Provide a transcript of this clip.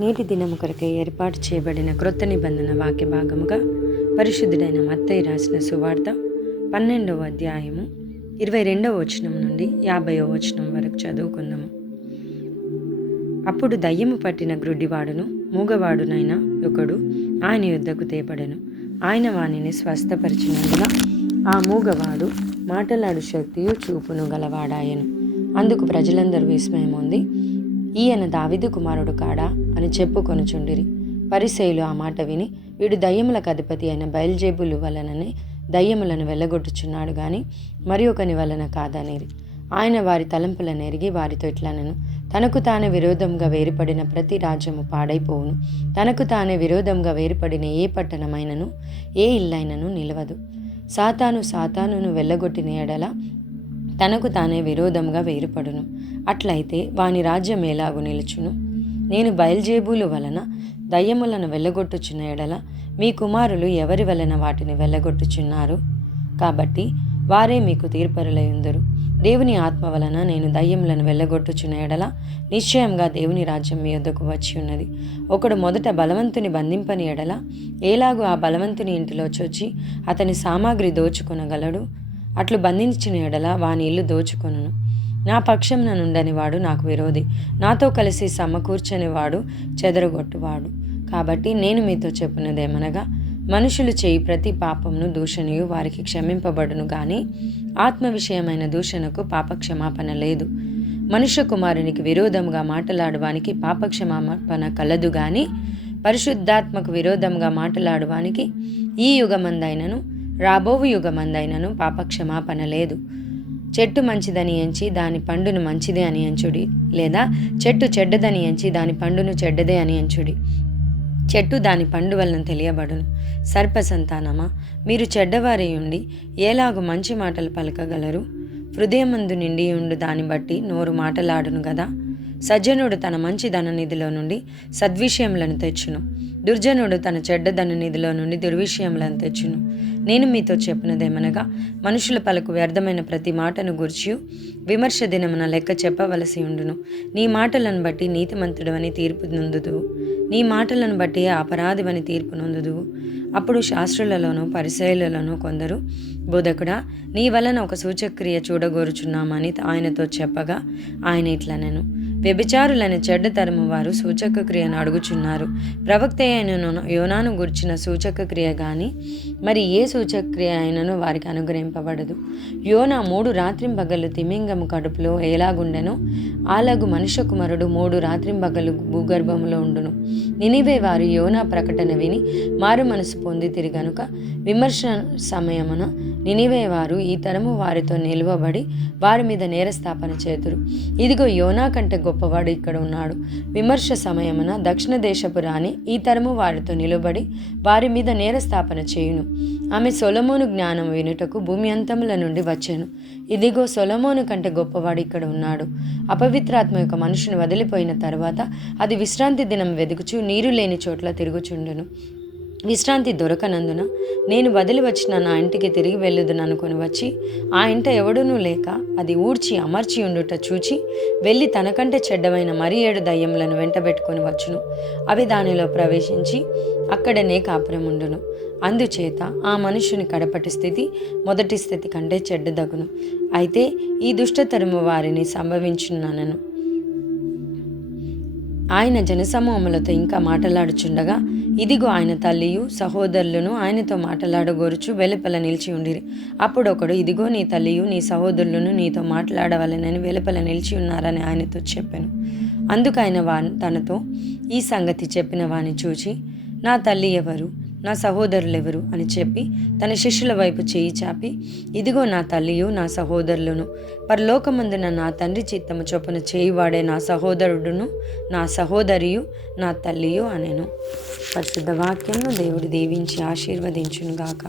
నేటి దినము కొరకై ఏర్పాటు చేయబడిన క్రొత్త నిబంధన వాక్య భాగముగా పరిశుద్ధుడైన మత్తయి రాసిన సువార్త 12వ అధ్యాయము 22వ వచనం నుండి 50వ వచనం వరకు చదువుకుందాము. అప్పుడు దయ్యము పట్టిన గ్రుడ్డివాడును మూగవాడునైన ఒకడు ఆయన యొద్దకు తేబడెను. ఆయన వానిని స్వస్థపరిచినందున ఆ మూగవాడు మాటలాడు శక్తియు చూపును గలవాడాయెను. అందుకు ప్రజలందరూ విస్మయం ఉంది. ఈయన దావీదు కుమారుడు కాడా అని చెప్పుకొనుచుండిరి. పరిసయ్యులు ఆ మాట విని, వీడు దయ్యములకు అధిపతి అయిన బయల్జెబూలు వలననే దయ్యములను వెళ్ళగొట్టుచున్నాడు గాని మరి ఒకని వలన కాదనిరి. ఆయన వారి తలంపులను ఎరిగి వారితో ఇట్లనెను, తనకు తానే విరోధంగా వేరుపడిన ప్రతి రాజ్యము పాడైపోవును. తనకు తానే విరోధంగా వేరుపడిన ఏ పట్టణమైనను ఏ ఇల్లైనను నిలవదు. సాతానును వెళ్ళగొట్టిన ఎడల తనకు తానే విరోధంగా వేరుపడును. అట్లయితే వాని రాజ్యం ఎలాగు నిలుచును? నేను బయల్జెబూలు వలన దయ్యములను వెళ్ళగొట్టుచున్న ఎడల మీ కుమారులు ఎవరి వలన వాటిని వెళ్ళగొట్టుచున్నారు? కాబట్టి వారే మీకు తీర్పరులయుందురు. దేవుని ఆత్మ వలన నేను దయ్యములను వెళ్ళగొట్టుచున్న ఎడల నిశ్చయంగా దేవుని రాజ్యం మీ యొద్దకు వచ్చి ఉన్నది. ఒకడు మొదట బలవంతుని బంధింపని ఎడల ఎలాగూ ఆ బలవంతుని ఇంటిలో చొచ్చి అతని సామాగ్రి దోచుకొనగలడు? అట్లు బంధించిన ఎడల వాని ఇల్లు దోచుకొనును. నా పక్షంన నుండని వాడు నాకు విరోధి, నాతో కలిసి సమకూర్చని వాడు చెదరగొట్టువాడు. కాబట్టి నేను మీతో చెప్పున్నదేమనగా, మనుషులు చేయి ప్రతి పాపమును దూషణయు వారికి క్షమింపబడును గాని ఆత్మ విషయమైన దూషణకు పాపక్షమాపణ లేదు. మనుష్య కుమారునికి విరోధంగా మాటలాడువానికి పాపక్షమాపణ కలదు గాని పరిశుద్ధాత్మకు విరోధంగా మాటలాడువానికి ఈ యుగమందైనను రాబోవు యుగమందైనను పాపక్షమాపణ లేదు. చెట్టు మంచిదని ఎంచి దాని పండును మంచిదే అని ఎంచుడి, లేదా చెట్టు చెడ్డదని ఎంచి దాని పండును చెడ్డదే అని ఎంచుడి. చెట్టు దాని పండు వలన తెలియబడును. సర్ప సంతానమా, మీరు చెడ్డవారై ఉండి ఏలాగు మంచి మాటలు పలకగలరు? హృదయమందు నిండి ఉండు దాన్ని బట్టి నోరు మాటలాడును గదా. సజ్జనుడు తన మంచి ధననిధిలో నుండి సద్విషయములను తెచ్చును, దుర్జనుడు తన చెడ్డ ధననిధిలో నుండి దుర్విషయములను తెచ్చును. నేను మీతో చెప్పినదేమనగా, మనుషుల పలుకు వ్యర్థమైన ప్రతి మాటను గూర్చి విమర్శ దినమున లెక్క చెప్పవలసి ఉండును. నీ మాటలను బట్టి నీతిమంతుడవని తీర్పు నొందుదువు, నీ మాటలను బట్టి అపరాధివని తీర్పు నొందుదువు. అప్పుడు శాస్త్రులలోనూ పరిసయ్యులలోనూ కొందరు, బోధకుడా, నీ వలన ఒక సూచక్రియ చూడగోరుచున్నామని ఆయనతో చెప్పగా ఆయన ఇట్లనెను, వ్యభిచారులైన చెడ్డ తరము వారు సూచక క్రియను అడుగుచున్నారు. ప్రవక్త అయిన యోనాను గుర్చిన సూచక క్రియ గాని మరి ఏ సూచక్రియ అయినను వారికి అనుగ్రహింపబడదు. యోనా 3 రాత్రింబగళ్ళు తిమింగము కడుపులో ఎలాగుండెనో అలాగు మనుష్య కుమారుడు 3 రాత్రింబగళ్ళు భూగర్భములో ఉండును. నినివే వారు యోనా ప్రకటన విని మారు మనసు పొందితిరి గనుక విమర్శ సమయమున నినివే వారు ఈ తరము వారితో నిలువబడి వారి మీద నేరస్థాపన చేతురు. ఇదిగో యోనా కంటే గొప్పవాడు ఇక్కడ ఉన్నాడు. విమర్శ సమయమున దక్షిణ దేశపు రాణి ఈ తరము వారితో నిలబడి వారి మీద నేరస్థాపన చేయును. ఆమె సొలొమోను జ్ఞానం వినుటకు భూమి అంతముల నుండి వచ్చెను. ఇదిగో సొలొమోను కంటే గొప్పవాడు ఇక్కడ ఉన్నాడు. అపవిత్రాత్మ యొక్క మనుషుని వదిలిపోయిన తర్వాత అది విశ్రాంతి దినం వెదుకుచు నీరు లేని చోట్ల తిరుగుచుండును. విశ్రాంతి దొరకనందున నేను వదిలి వచ్చిన నా ఇంటికి తిరిగి వెళ్ళుదును అనుకొని వచ్చి ఆ ఇంట ఎవడునూ లేక అది ఊడ్చి అమర్చి ఉండుట చూచి వెళ్ళి తనకంటే చెడ్డమైన మరి 7 దయ్యములను వెంటబెట్టుకొని వచ్చును. అవి దానిలో ప్రవేశించి అక్కడనే కాపురముండును. అందుచేత ఆ మనుషుని కడపటి స్థితి మొదటి స్థితి కంటే చెడ్డదగును. అయితే ఈ దుష్టతరము వారిని సంభవించున్నానను. ఆయన జనసమూహములతో ఇంకా మాటలాడుచుండగా ఇదిగో ఆయన తల్లియు సహోదరులను ఆయనతో మాటలాడగోరుచు వెలుపల నిలిచి ఉండిరి. అప్పుడు ఒకడు, ఇదిగో నీ తల్లియు నీ సహోదరులను నీతో మాట్లాడవలెనని వెలుపల నిలిచి ఉన్నారని ఆయనతో చెప్పాను. అందుకు ఆయన తనతో ఈ సంగతి చెప్పిన వాని చూచి, నా తల్లి ఎవరు, నా సహోదరులెవరు అని చెప్పి తన శిష్యుల వైపు చేయి చాపి, ఇదిగో నా తల్లియు నా సహోదరులను, పరలోకమందున నా తండ్రి చిత్తము చొప్పున చేయువాడే నా సహోదరుడును నా సహోదరియు నా తల్లియు అనెను. పరిశుద్ధ వాక్యంలో దేవుడు దీవించి ఆశీర్వదించునుగాక.